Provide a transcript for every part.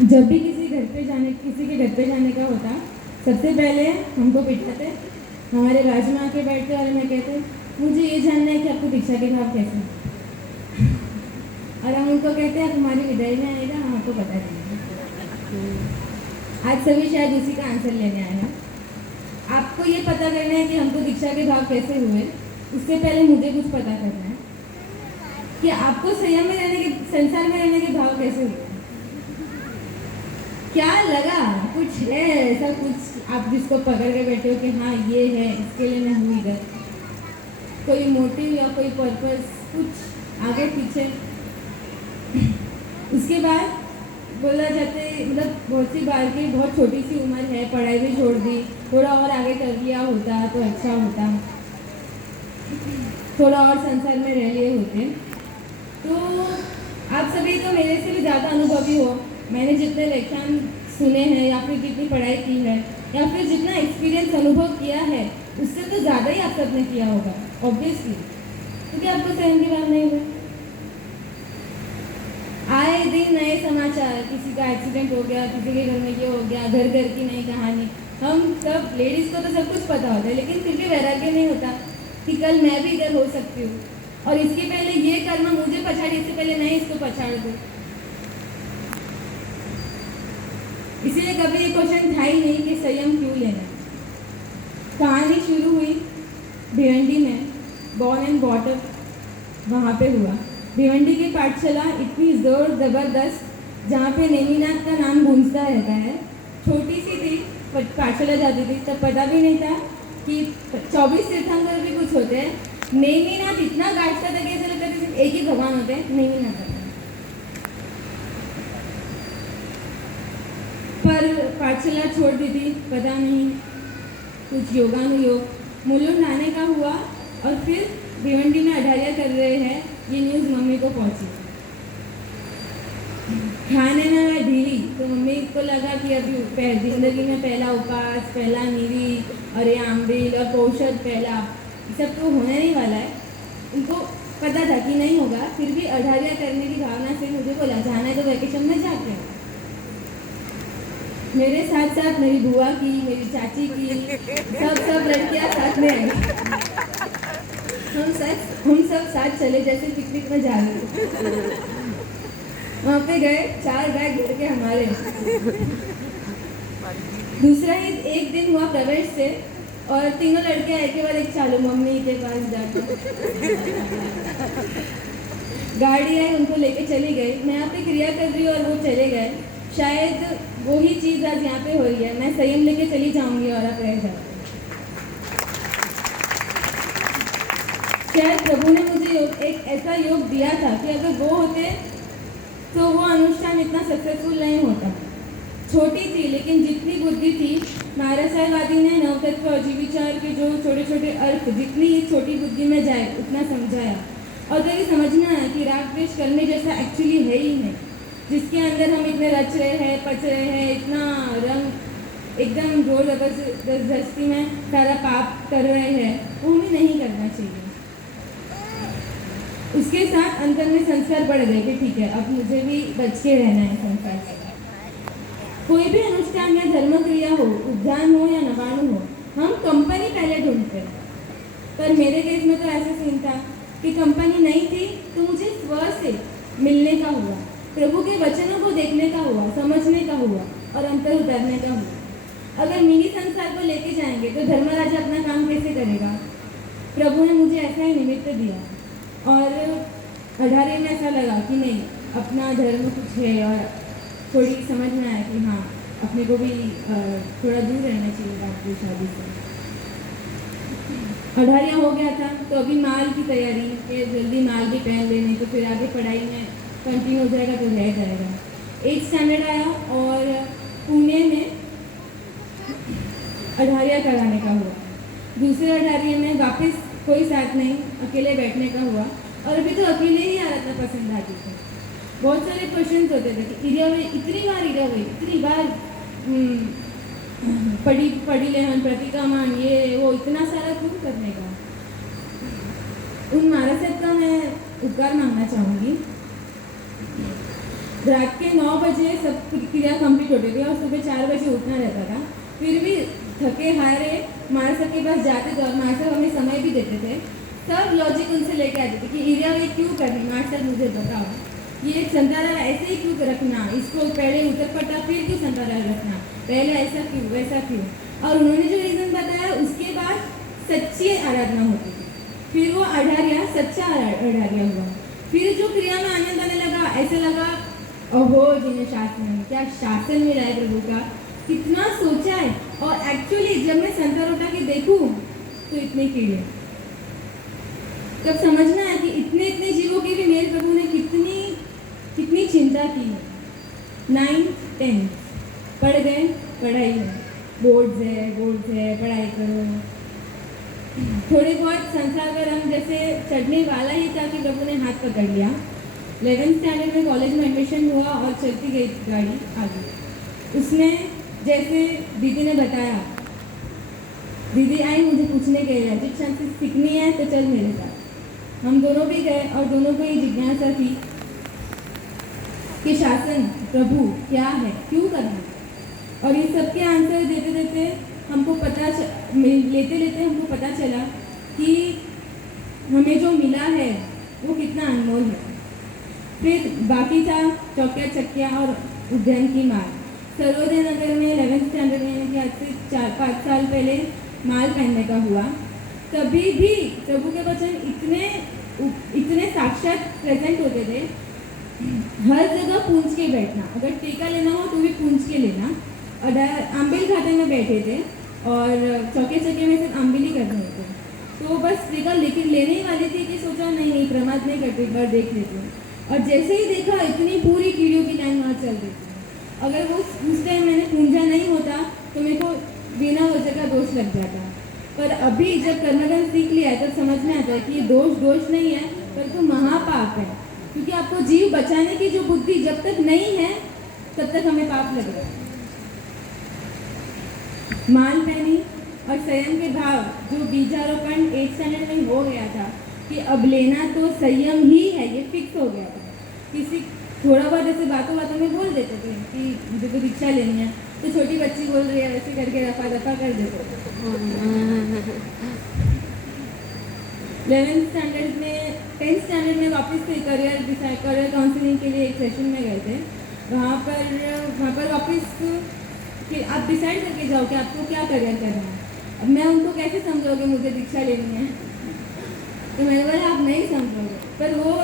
जब भी किसी के घर पे जाने का होता, सबसे पहले हमको बिठाते, हमारे बाजू में आके बैठते और हमें कहते मुझे ये जानना है कि आपको दीक्षा के भाव कैसे हैं। और हम उनको कहते हैं हमारी विदाई में आएगा, हम आपको बता देंगे। आज सभी शायद उसी का आंसर लेने आए हैं। आपको ये पता करना है कि हमको दीक्षा के भाव कैसे हुए, उससे पहले मुझे कुछ पता करना है कि आपको संयम में रहने के, संसार में रहने के भाव कैसे हुए। क्या लगा कुछ है ऐसा, कुछ आप जिसको पकड़ के बैठे हो कि हाँ ये है, इसके लिए मैं हूँ इधर, कोई मोटिव या कोई पर्पस, कुछ आगे पीछे। उसके बाद बोला जाते, मतलब बहुत सी बार की बहुत छोटी सी उम्र है, पढ़ाई भी छोड़ दी, थोड़ा और आगे कर लिया होता तो अच्छा होता, थोड़ा और संसार में रह लिए होते। तो आप सभी तो मेरे से भी ज़्यादा अनुभवी हो। मैंने जितने व्याख्यान सुने हैं या फिर जितनी पढ़ाई की है या फिर जितना एक्सपीरियंस अनुभव किया है, उससे तो ज़्यादा ही आप सबने किया होगा ऑब्वियसली, क्योंकि आपको सहन की बात नहीं हुई। आए दिन नए समाचार, किसी का एक्सीडेंट हो गया, किसी के घर में ये हो गया, घर घर की नई कहानी। हम सब लेडीज़ को तो सब कुछ पता होता है, लेकिन फिर भी वैराग्य नहीं होता कि कल मैं भी इधर हो सकती हूँ, और इसके पहले ये कर्म मुझे पछाड़ी, इससे पहले नहीं इसको पछाड़ दूँ। इसीलिए कभी ये क्वेश्चन था ही नहीं कि संयम क्यों लेना। कहानी शुरू हुई भिवंडी में, बॉर्न एंड बॉट अप वहाँ पे हुआ। भिवंडी की पाठशाला इतनी जोर ज़बरदस्त, जहाँ पे नेमिनाथ का नाम गूंजता रहता है। छोटी सी थी, पाठशाला जाती थी, तब पता भी नहीं था कि 24 तीर्थंकर भी कुछ होते हैं। नेमिनाथ इतना गाजता था कि ऐसा लगता था सिर्फ एक ही भगवान होते हैं, नेमिनाथ। पर पाठशाला छोड़ दी थी, पता नहीं कुछ योगानुयोग मुलुंड आने का हुआ, और फिर भिवंडी में अढ़ारिया कर रहे हैं, ये न्यूज़ मम्मी को पहुंची। खाने में मैं ढीली, तो मम्मी को लगा कि अभी जिंदगी में पहला उपवास, पहला नीरी और ये आम्बिल और पोषद पहला, ये सब तो होने नहीं वाला है। उनको पता था कि नहीं होगा, फिर भी अढ़ारिया करने की भावना से मुझे बोला जाना है तो वैकेशन में जाते हैं। मेरे साथ साथ मेरी बुआ की, मेरी चाची की, सब लड़कियां साथ में आई। हम सब साथ चले जैसे पिकनिक में जा रहे थे। वहाँ पे गए, 4 बैग भर के हमारे। दूसरा ही एक दिन हुआ प्रवेश से, और तीनों लड़कियां एक के बाद एक चालू मम्मी के पास जाकर गाड़ी आई, उनको लेके चली गई। मैं यहाँ पे क्रिया कर रही हूँ और वो चले गए। शायद वही चीज़ आज यहाँ पे हो रही है। मैं संयम लेके चली जाऊंगी और आप रह जाओगे। शायद प्रभु ने मुझे एक ऐसा योग दिया था कि अगर वो होते तो वो अनुष्ठान इतना सक्सेसफुल नहीं होता। छोटी थी, लेकिन जितनी बुद्धि थी, महाराज साहेबादी ने नवतत्व और जीविचार के जो छोटे छोटे अर्थ जितनी छोटी बुद्धि में जाए उतना समझाया। और तो ये समझना है कि राग द्वेष करने जैसा एक्चुअली है ही नहीं, जिसके अंदर हम इतने रच रहे हैं, पच रहे हैं, इतना रंग एकदम जोर जबरदस्ती में सारा पाप कर रहे हैं, वो हमें नहीं करना चाहिए। उसके साथ अंतर में संस्कार बढ़ गए कि ठीक है, अब मुझे भी बच के रहना है संसार से। कोई भी अनुष्ठान या धर्म क्रिया हो, उद्यान हो या नवाणु हो, हम कंपनी पहले ढूंढते हैं। पर मेरे केस में तो ऐसा सीन था कि कंपनी नहीं थी, तो मुझे स्व से मिलने का हुआ, प्रभु के वचनों को देखने का हुआ, समझने का हुआ और अंतर उतरने का हुआ। अगर मिनी संसार को लेके जाएंगे तो धर्मराजा अपना काम कैसे करेगा। प्रभु ने मुझे ऐसा ही निमित्त दिया, और अढ़ारे में ऐसा लगा कि नहीं, अपना धर्म कुछ है और थोड़ी समझ में आया कि हाँ, अपने को भी थोड़ा दूर रहना चाहिए बाप की शादी से। अढ़ारिया हो गया था, तो अभी माल की तैयारी कि जल्दी माल भी पहन लेने, तो फिर आगे पढ़ाई में कंटिन्यू हो जाएगा तो रह जाएगा। 8th स्टैंडर्ड आया और पुणे में अढ़ारिया कराने का हुआ। दूसरे अढ़ारिया में वापस कोई साथ नहीं, अकेले बैठने का हुआ। और अभी तो अकेले ही आ रहा था पसंद आती थी। बहुत सारे क्वेश्चंस होते थे कि इरिया हुई, इतनी बार पढ़ी लेहन प्रतिकामान, ये वो इतना सारा क्यों करने का। उन महाराज साहब का मैं उपकार मांगना चाहूँगी। रात के 9 बजे सब क्रिया कंप्लीट होती थी और सुबह 4 बजे उठना रहता था। फिर भी थके हारे मार साहब के पास जाते थे और मार साहब हमें समय भी देते थे। सब लॉजिक उनसे लेके आते थे कि एरिया ये क्यों करनी, मार साहब मुझे बताओ, ये संतारा ऐसे ही क्यों रखना, इसको पहले उतर पटा फिर क्यों संतारा रखना, पहले ऐसा क्यों वैसा क्यों। और उन्होंने जो रीज़न बताया उसके बाद सच्ची आराधना होती थी। फिर वो अढ़ारिया सच्चा अढ़ारिया हुआ। फिर जो क्रिया में आनंद आने लगा, ऐसे लगा ओहो जिन्हें शासन, क्या शासन मिला है प्रभु का, कितना सोचा है। और एक्चुअली जब मैं संतार उठा के देखूं तो इतने कीड़े, तब समझना है कि इतने इतने जीवों की भी मेरे प्रभु ने कितनी कितनी चिंता की है। 9th 10th पढ़ गए, पढ़ाई है, बोर्ड्स है, पढ़ाई करो। थोड़े बहुत संसार का रंग जैसे चढ़ने वाला ही था कि प्रभु ने हाथ पकड़ लिया। 11th स्टैंडर्ड में कॉलेज में एडमिशन हुआ और चलती गई गाड़ी आगे। उसमें जैसे दीदी ने बताया, दीदी आई मुझे पूछने के लिए शिक्षा सीखनी है तो चल मेरे साथ। हम दोनों भी गए और दोनों को ये जिज्ञासा थी कि शासन प्रभु क्या है, क्यों करना है। और इन सब के आंसर देते देते हमको लेते लेते हमको पता चला कि हमें जो मिला है वो कितना अनमोल है। फिर बाकी था चौकिया चक्किया और उद्यान की मार। सर्वोदय नगर में 11th स्टैंडर्ड में आज से 4-5 साल पहले माल पहनने का हुआ। तभी भी प्रभु के वचन इतने साक्षात प्रेजेंट होते थे। हर जगह पूंछ के बैठना, अगर टीका लेना हो तो भी पूंछ के लेना। आम्बिल खाते में बैठे थे और चौके चौके में सिर्फ आम्बिल ही करने होते, तो बस टीका लेने ही वाली थी कि सोचा नहीं प्रमाद नहीं करती, एक बार देख लेती हूँ। और जैसे ही देखा इतनी पूरी कीड़ियों की लाइन वहाँ चल रही थी। अगर वो उस टाइम मैंने पूंजा नहीं होता तो मेरे को बिना वजह का दोष लग जाता। पर अभी जब कर्मगन सीख लिया है तब समझ में आता है कि ये दोष नहीं है, परंतु महापाप है। क्योंकि आपको जीव बचाने की जो बुद्धि जब तक नहीं है तब तक हमें पाप लगेगा। माल पहनी और संयम के भाव जो बीजारोपण 8th स्टैंडर्ड में हो गया था कि अब लेना तो संयम ही है, ये फिक्स हो गया था। किसी थोड़ा बहुत ऐसे बातों में बोल देते थे कि मुझे तो दीक्षा लेनी है, तो छोटी बच्ची बोल रही है वैसे करके रफा दफा कर देते। 11th स्टैंडर्ड में 10th स्टैंडर्ड में वापस से करियर काउंसलिंग के लिए एक सेशन में गए थे। वहाँ पर वापस कि आप डिसाइड करके जाओ कि आपको क्या करियर करना है। अब मैं उनको कैसे समझोगे मुझे दीक्षा लेनी है, तो मैंने बोला आप नहीं समझोगे, पर वो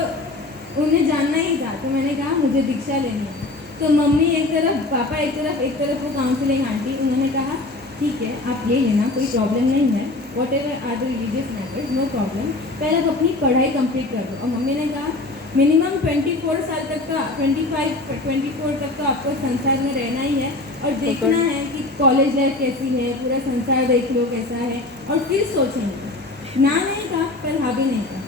उन्हें जानना ही था। तो मैंने कहा मुझे दीक्षा लेनी है। तो मम्मी एक तरफ, पापा एक तरफ वो काउंसलिंग आंटी, उन्होंने कहा ठीक है आप ले लेना, कोई प्रॉब्लम नहीं है, whatever are the religious matters no problem, पहले आप अपनी पढ़ाई कंप्लीट कर दो। और मम्मी ने कहा मिनिमम 24 साल तक का 24 तक तो आपको संसार में रहना ही है और देखना है कि कॉलेज लाइफ कैसी है, पूरा संसार देख लो कैसा है और फिर सोचेंगे। ना नहीं था पर हाँ भी नहीं था।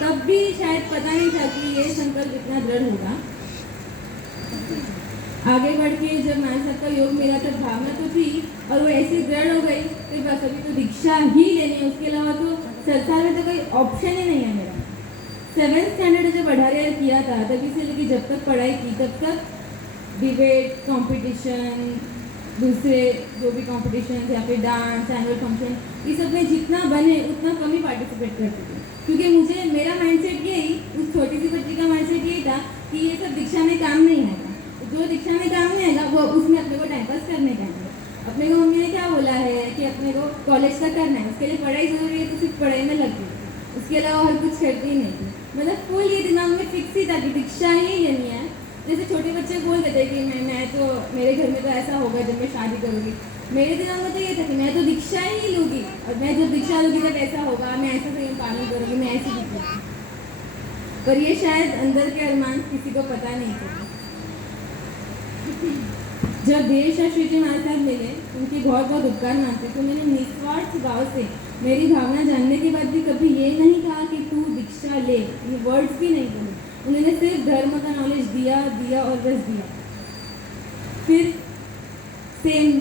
तब भी शायद पता नहीं था कि ये संकल्प इतना दृढ़ होगा। आगे बढ़ के जब हमारे साथ का योग मिला तब भावना तो थी और वो ऐसी दृढ़ हो गई कि बस अभी तो दीक्षा ही लेनी है, उसके अलावा तो संसार में तो कोई ऑप्शन ही नहीं है मेरा। 7th स्टैंडर्ड जब अढ़ारिया किया था तभी से लेकर जब तक पढ़ाई की तब तक डिबेट कंपटीशन, दूसरे जो भी कॉम्पिटिशन या फिर डांस, एनुअल फंक्शन, ये सब में जितना बने उतना कम ही पार्टिसिपेट करती थी। क्योंकि मुझे मेरा माइंडसेट यही, उस छोटी सी बच्ची का माइंडसेट यही था कि ये सब दीक्षा में काम नहीं आएगा, जो दीक्षा में काम नहीं आएगा वो उसमें अपने को टाइम पास करने का है। अपने को मम्मी ने क्या बोला है कि अपने को कॉलेज तक करना है, उसके लिए पढ़ाई जरूरी है, तो सिर्फ पढ़ाई में लग गई, उसके अलावा हर कुछ करती ही नहीं थी। मतलब फुल ये दिमाग में फिक्स ही था कि दीक्षा ही लेनी है। जैसे छोटे बच्चे बोल देते कि मैं तो मेरे घर में तो ऐसा होगा जब मैं शादी करूँगी, मेरे दिमाग में तो ये था कि मैं तो दीक्षा ही लूँगी और मैं जब दीक्षा लूँगी तब ऐसा होगा, मैं ऐसा संयम पालन करूँगी, मैं ऐसी दिखूँगी। पर ये शायद अंदर के अरमान किसी को पता नहीं था। जब देश श्री जी हमारे साथ मिले, उनकी बहुत बहुत उपकार मानते, तो मैंने निस्वार्थ भाव से मेरी भावना जानने के बाद भी कभी ये नहीं कहा कि तू दीक्षा ले, ये वर्ड्स भी नहीं बोले। उन्होंने सिर्फ धर्म का नॉलेज दिया और बस दिया। फिर सेम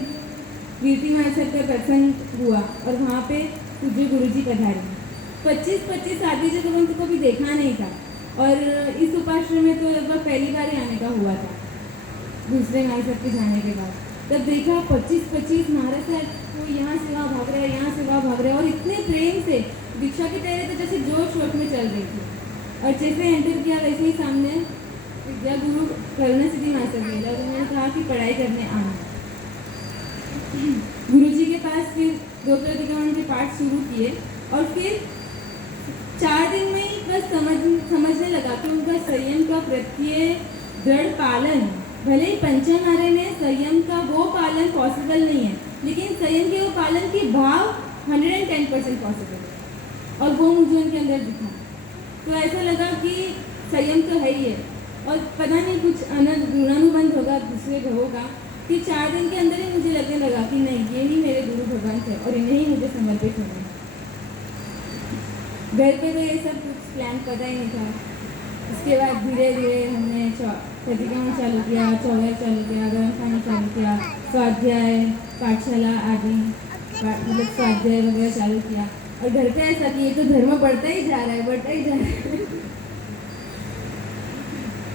कीर्ति महासर का प्रसंग हुआ और वहाँ पे पूज्य गुरुजी पधारे। 25 आदमी जब उनको कभी देखा नहीं था और इस उपाश्रम में तो लगभग पहली बार ही आने का हुआ था, दूसरे भाई सब के जाने के बाद। तब देखा 25-25 महाराज सर वो यहाँ से वहाँ भाग रहे हैं, यहाँ से वहाँ भाग रहे हैं, और इतने प्रेम से दीक्षा की तैयारी तो जैसे जोश शोर में चल रही थी। और जैसे एंटर किया वैसे ही सामने विद्या गुरु करुणा सिद्धि मास्टर मिला, और उन्होंने कहा कि पढ़ाई करने आना। गुरु जी के पास फिर 2 प्रतिक्रमण के पाठ शुरू किए, और फिर 4 दिन में ही बस समझने लगा कि उनका संयम का प्रत्येक दृढ़ पालन, भले ही पंचमहारे में संयम का वो पालन पॉसिबल नहीं है, लेकिन संयम के वो पालन की भाव 110% पॉसिबल है, और वो मुझे उनके अंदर दिखा। तो ऐसा लगा कि संयम तो है ही है, और पता नहीं कुछ ऋणानुबंध होगा दूसरे ग्रहों का, कि 4 दिन के अंदर ही मुझे लगने लगा कि नहीं, ये ही मेरे गुरु भगवान थे और इन्हें ही मुझे समर्पित होना है। घर पे तो ये सब कुछ प्लान पता ही नहीं था। उसके बाद धीरे धीरे हमने प्रतिक्रमण चालू किया, चौदह चालू किया, गर्म खाना चालू किया, स्वाध्याय पाठशाला आदि मतलब स्वाध्याय वगैरह चालू किया। और घर पे ऐसा कि ये तो धर्म बढ़ता ही जा रहा है, बढ़ता ही जा रहा है।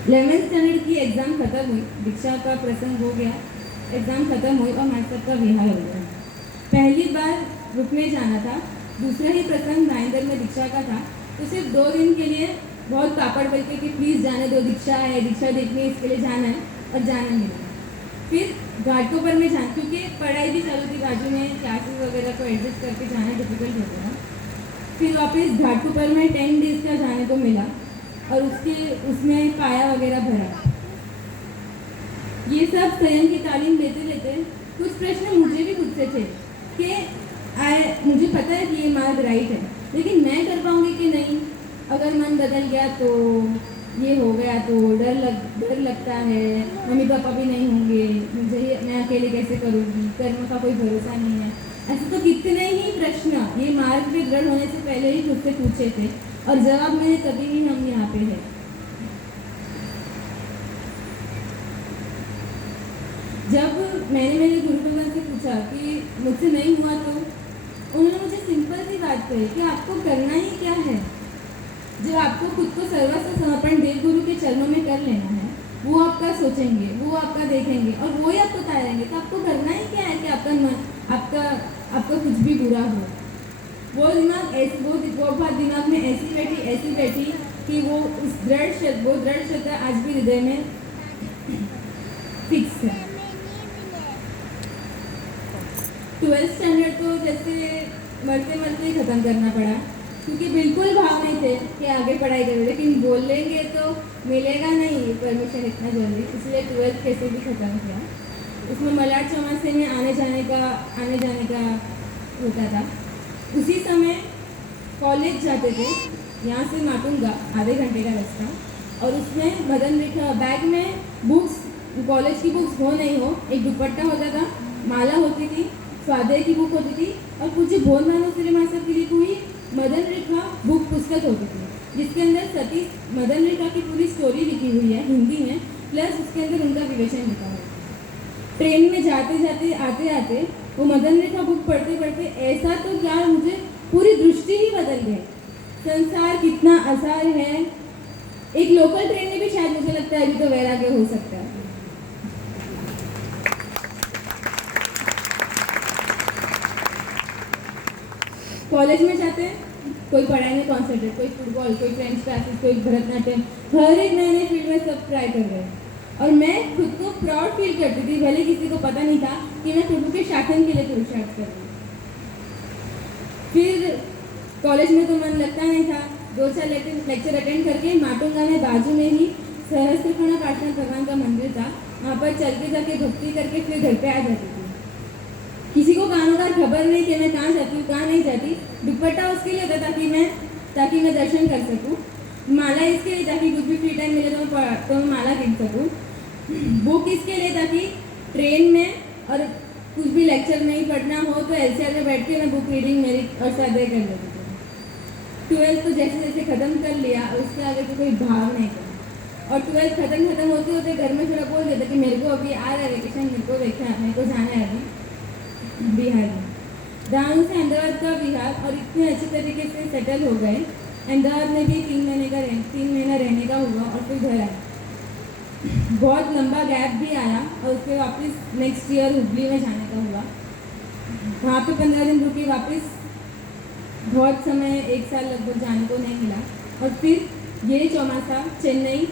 11th स्टैंडर्ड की एग्ज़ाम खत्म हुई, दीक्षा का प्रसंग हो गया, एग्ज़ाम खत्म हुई और हमारे सबका विवाह हो गया। पहली बार रुकने जाना था, दूसरा ही प्रसंग नाइंदर में दीक्षा का था, तो सिर्फ 2 दिन के लिए बहुत पापड़ बोलते कि प्लीज़ जाने दो, दीक्षा है, दीक्षा देखनी है, इसके लिए जाना है, और जाना मिला। फिर घाटकोपर में जाना, क्योंकि पढ़ाई भी चालू थी बाजू में, क्लासेस वगैरह को एडजस्ट करके जाना डिफिकल्ट हो गया। फिर वापस घाटकोपर में 10 डेज का जाने को मिला, और उसमें पाया वगैरह भरा। ये सब संयम की तालीम लेते लेते कुछ प्रश्न मुझे भी खुद से थे कि मुझे पता है कि ये मार्ग राइट है, लेकिन मैं कर पाऊँगी कि नहीं, अगर मन बदल गया तो, ये हो गया तो डर लगता है, मम्मी पापा भी नहीं होंगे, मैं अकेले कैसे करूँगी, कर्म का कोई भरोसा नहीं है। ऐसे तो कितने ही प्रश्न ये मार्ग पे दृढ़ होने से पहले ही खुद से पूछे थे, और जवाब मैंने तभी ही हम यहाँ पे है। जब मैंने मेरे गुरु भगवान से पूछा कि मुझसे नहीं हुआ, तो उन्होंने मुझे सिंपल सी बात कही कि आपको करना ही क्या है। जब आपको खुद को सर्वस्व समर्पण देव गुरु के चरणों में कर लेना है, वो आपका सोचेंगे, वो आपका देखेंगे, और वो ही आपको उतारेंगे। तो आपको करना ही क्या है कि आपका कुछ भी बुरा हो। वो बात दिमाग में ऐसी बैठी कि वो दृढ़ श्रद्धा आज भी हृदय में फिक्स है। 12th स्टैंडर्ड तो जैसे मरते मरते ही ख़त्म करना पड़ा, क्योंकि बिल्कुल भाव नहीं थे कि आगे पढ़ाई करें, लेकिन बोल लेंगे तो मिलेगा नहीं परमिशन इतना जल्दी, इसलिए 12th कैसे भी ख़त्म किया। उसमें मलाड चौमासे में आने जाने का होता था। उसी समय कॉलेज जाते थे, यहाँ से माटुंगा आधे घंटे का रास्ता, और उसमें मदन रेखा बैग में बुक्स, कॉलेज की बुक्स हो नहीं हो, एक दुपट्टा होता था, माला होती थी, स्वाध्याय की बुक होती थी, और कुछ भोन भानु मास्टर की लिखी हुई मदन रेखा बुक पुस्तक होती थी, जिसके अंदर सती मदन रेखा की पूरी स्टोरी लिखी हुई है हिंदी में, प्लस उसके अंदर उनका विवेचन लिखा हुआ है। ट्रेन में जाते जाते आते आते वो मदन रेखा बुक पढ़ते पढ़ते ऐसा तो क्या, मुझे पूरी दृष्टि ही बदल गई। संसार कितना आसार है। एक लोकल ट्रेन में भी शायद मुझे लगता है अभी तो वैराग्य हो सकता है। कॉलेज में जाते हैं, कोई पढ़ाई में कॉन्सेंट्रेट, कोई फुटबॉल, कोई फ्रेंच क्लासेस, कोई भरतनाट्यम, हर एक नए नए फील्ड में सब ट्राई कर रहे हैं। और मैं खुद को प्राउड फील करती थी, भले किसी को पता नहीं था कि मैं प्रभु के शासन के लिए पुरुषार्थ कर रही हूँ। फिर कॉलेज में तो मन लगता नहीं था, 2-4 लेक्चर अटेंड करके माटुंगा में बाजू में ही सहस्त्रकोणा काशीनाथ भगवान का मंदिर था, वहाँ पर चल के जाके भक्ति करके फिर घर पे आ जाती थी। किसी को कानों का खबर नहीं कि मैं कहाँ जाती हूँ कहाँ नहीं जाती। दुपट्टा उसके लिए होता था ताकि मैं दर्शन कर सकूँ, माला इसके लिए ताकि कुछ भी फ्री टाइम मिले तो मैं माला गिन सकूँ, बुक इसके लिए ताकि ट्रेन में और कुछ भी लेक्चर नहीं पढ़ना हो तो LCR में बैठ के मैं बुक रीडिंग मेरी और स्वाध्याय कर लेती थी। 12th तो जैसे जैसे ख़त्म कर लिया, उसके आगे तो कोई भाव नहीं था। और 12th खत्म होते होते घर में थोड़ा बोल देता कि मेरे को अभी आ रहा है वेकेशन, मेरे को जाना है अभी बिहार में। दानू से अहमदाबाद का बिहार, और इतने अच्छे तरीके से सेटल हो गए अहमदाबाद में भी 3 महीना रहने का हुआ और फिर घर आया। बहुत लंबा गैप भी आया और उसके वापस नेक्स्ट ईयर हुबली में जाने का हुआ। वहाँ पे 15 दिन रुके, वापस बहुत समय 1 साल लगभग जाने को नहीं मिला। और फिर ये चौमासा चेन्नई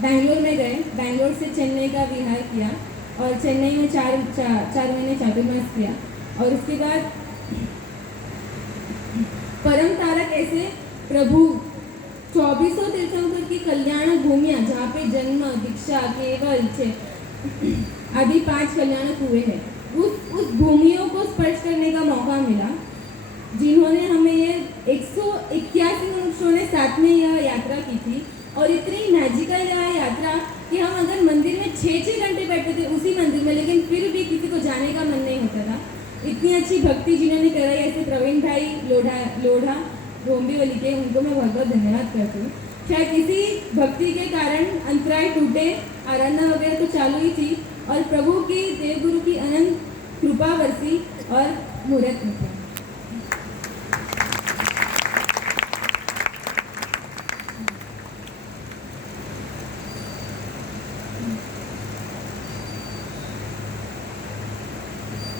बैंगलोर में गए, बैंगलोर से चेन्नई का विहार किया और चेन्नई में 4 महीने चातुर्मास किया। और उसके बाद परम तारक ऐसे प्रभु 2400 तीर्थंकर की कल्याण भूमियाँ जहाँ पे जन्म, दीक्षा, केवल आदि 5 कल्याणक हुए हैं, उस भूमियों को स्पर्श करने का मौका मिला, जिन्होंने हमें ये 181 मनुष्यों ने साथ में यह यात्रा की थी। और इतनी मैजिकल यह यात्रा कि हम अगर मंदिर में 6 घंटे बैठे थे उसी मंदिर में, लेकिन फिर भी किसी को जाने का मन नहीं होता था। इतनी अच्छी भक्ति जिन्होंने कराई, ऐसे प्रवीण भाई लोढ़ा डोंबिवली के, उनको मैं बहुत बहुत धन्यवाद करती हूँ। शायद इसी भक्ति के कारण अंतराय टूटे, आराधना वगैरह तो चालू ही थी और प्रभु की देवगुरु की अनंत कृपा बरसी और मुहूर्त निकला।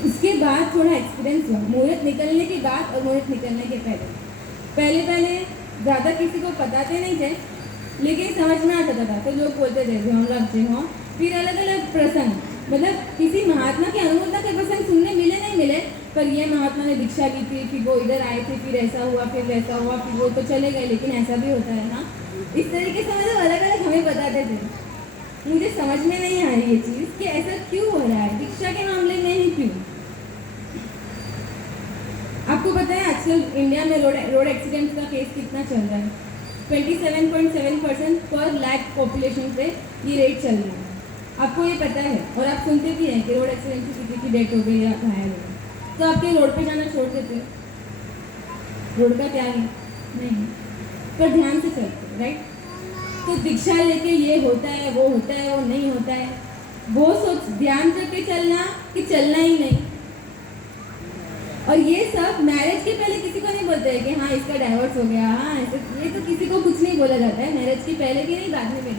उसके बाद थोड़ा एक्सपीरियंस हुआ मुहूर्त निकलने के बाद और मुहूर्त निकलने के पहले ज़्यादा किसी को बताते नहीं थे, लेकिन समझ में आता था तो लोग बोलते थे जय हो। फिर अलग अलग प्रसंग, मतलब किसी महात्मा की अनुमोदना के प्रसंग सुनने मिले नहीं मिले, पर ये महात्मा ने दीक्षा ली थी, फिर वो इधर आए थे, फिर ऐसा हुआ, फिर वैसा हुआ, फिर वो तो चले गए, लेकिन ऐसा भी होता है ना। इस तरीके से मतलब अलग अलग हमें बताते थे। मुझे समझ में नहीं आ रही ये चीज़ कि ऐसा क्यों हो रहा है, दीक्षा के मामले में ही क्यों। आपको पता है आजकल इंडिया में रोड एक्सीडेंट्स का केस कितना चल रहा है? 27.7% पर लाख पॉपुलेशन पे ये रेट चल रहा है। आपको ये पता है और आप सुनते भी हैं कि रोड एक्सीडेंट से किसी की डेथ हो गई या घायल हो गई, तो आपके रोड पे जाना छोड़ देते हो? रोड का क्या है? नहीं, पर ध्यान से चलते, राइट? तो दीक्षा लेके ये होता है, वो होता है, वो नहीं होता है, वो सोच ध्यान करके चलना कि चलना ही नहीं। और ये सब मैरिज के पहले किसी को नहीं बोलते हैं कि हाँ इसका डाइवोर्स हो गया, हाँ ऐसे, ये तो किसी को कुछ नहीं बोला जाता है, मैरिज के पहले की नहीं, बाद में भी।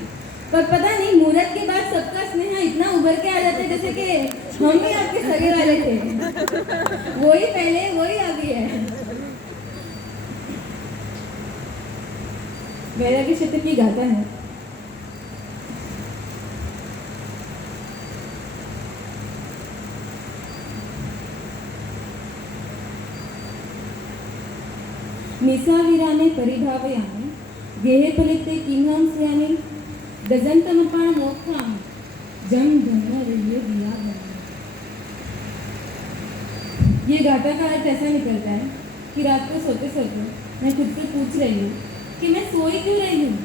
पर पता नहीं मुहूर्त के बाद सबका स्नेह इतना उभर के आ जाता है जैसे कि हम ही आपके सगे वाले थे, वही पहले वही अभी है। वैराग्य क्षेत्र की गाथा है। निसाविराने परिभावयामि गेहे फलिते किन्हं स्यामि दजन्तमपाण मोक्षामि जम जन्म रहिए दिया बना। ये गाथा का अर्थ ऐसा निकलता है कि रात को सोते सोते मैं खुद से पूछ रही हूँ कि मैं सोई क्यों रही हूँ,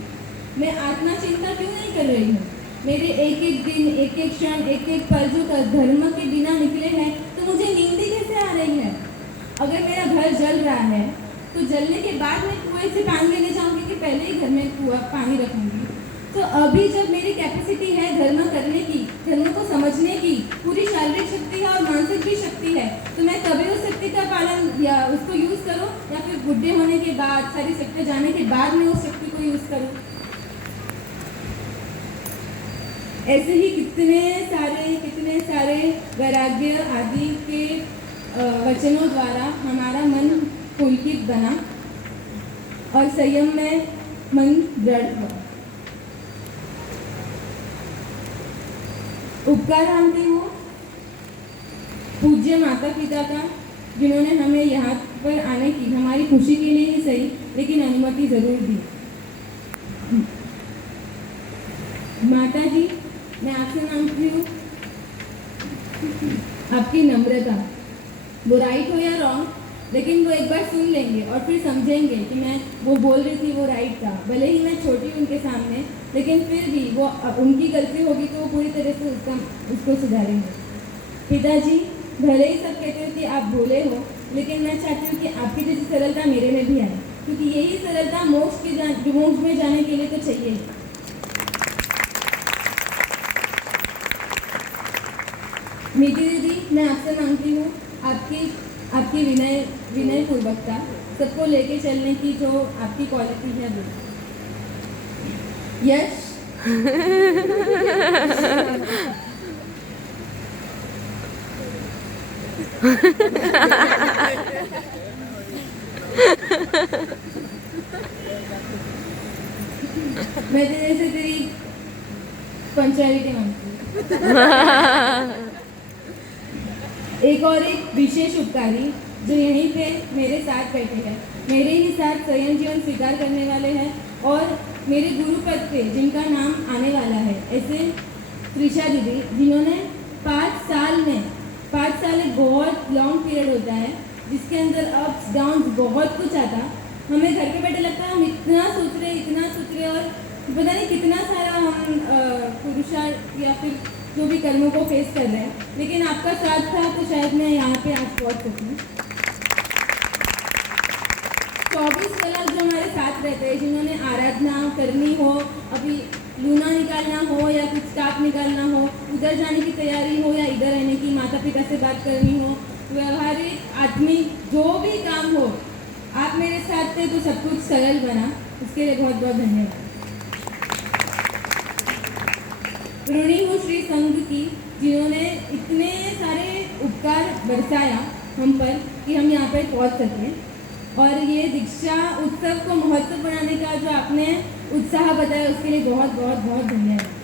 मैं आत्मा चिंता क्यों नहीं कर रही हूँ। मेरे एक एक दिन, एक एक क्षण, एक एक पल जो धर्म के बिना निकले हैं, तो मुझे नींद ही कैसे आ रही है। अगर मेरा घर जल रहा है तो जलने के बाद मैं कुएं से पानी लेने जाऊंगी कि पहले ही घर में कुआं पानी रखूंगी। तो अभी जब मेरी कैपेसिटी है धर्म करने की, धर्म को समझने की, पूरी शारीरिक शक्ति है और मानसिक भी शक्ति है, तो मैं कभी उस शक्ति का पालन या उसको यूज करूं, या फिर बुढ़े होने के बाद, सारी शक्ति जाने के बाद मैं उस शक्ति को यूज करूं। ऐसे ही कितने सारे वैराग्य आदि के वचनों द्वारा हमारा मन पुलकित बना और संयम में मन दृढ़ हुआ। उपकार मानती हूँ पूज्य माता पिता का, जिन्होंने हमें यहाँ पर आने की, हमारी खुशी के लिए ही सही, लेकिन अनुमति जरूर दी। माता जी, मैं आपसे मांगती हूँ आपकी नम्रता, वो राइट हो या रॉन्ग, लेकिन वो एक बार सुन लेंगे और फिर समझेंगे कि मैं वो बोल रही थी वो राइट था। भले ही मैं छोटी हूँ उनके सामने, लेकिन फिर भी वो उनकी गलती होगी तो वो पूरी तरह से उसको सुधारेंगे। पिताजी, भले ही सब कहते हो कि आप भोले हो, लेकिन मैं चाहती हूँ कि आपकी जैसी सरलता मेरे में भी आए, क्योंकि यही सरलता मोक्ष में जाने के लिए तो चाहिए। मीठी दीदी, मैं आपसे मांगती हूँ आपकी विनय पूर्वकता, सबको लेके चलने की जो आपकी क्वालिटी है वो। यश। मैं तेरे से तेरी पंचायती मांगती हूँ। एक और एक विशेष उपकारी जो यहीं पे मेरे साथ बैठे हैं, मेरे ही साथ संयम जीवन स्वीकार करने वाले हैं और मेरे गुरु पद पे जिनका नाम आने वाला है, ऐसे त्रिशा दीदी, जिन्होंने 5 साल एक बहुत लॉन्ग पीरियड होता है जिसके अंदर अप्स डाउन्स बहुत कुछ आता। हमें घर पे बैठे लगता है हम इतना सोच रहे और पता नहीं कितना सारा हम पुरुषार्थ या फिर जो भी कर्मों को फेस कर रहे हैं, लेकिन आपका साथ था तो शायद मैं यहाँ पे आज पहुँच सकूँ। 24 कला जो हमारे साथ रहते हैं, जिन्होंने आराधना करनी हो, अभी लूना निकालना हो या कुछ स्टाफ निकालना हो, उधर जाने की तैयारी हो या इधर रहने की, माता पिता से बात करनी हो, व्यवहारिक आत्मिक जो भी काम हो, आप मेरे साथ थे तो सब कुछ सरल बना। उसके लिए बहुत बहुत धन्यवाद। ऋणी हूँ श्री संघ की, जिन्होंने इतने सारे उपकार बरसाया हम पर कि हम यहाँ पर पहुँच सकें, और ये दीक्षा उत्सव को महोत्सव बनाने का जो आपने उत्साह बताया उसके लिए बहुत बहुत बहुत धन्यवाद।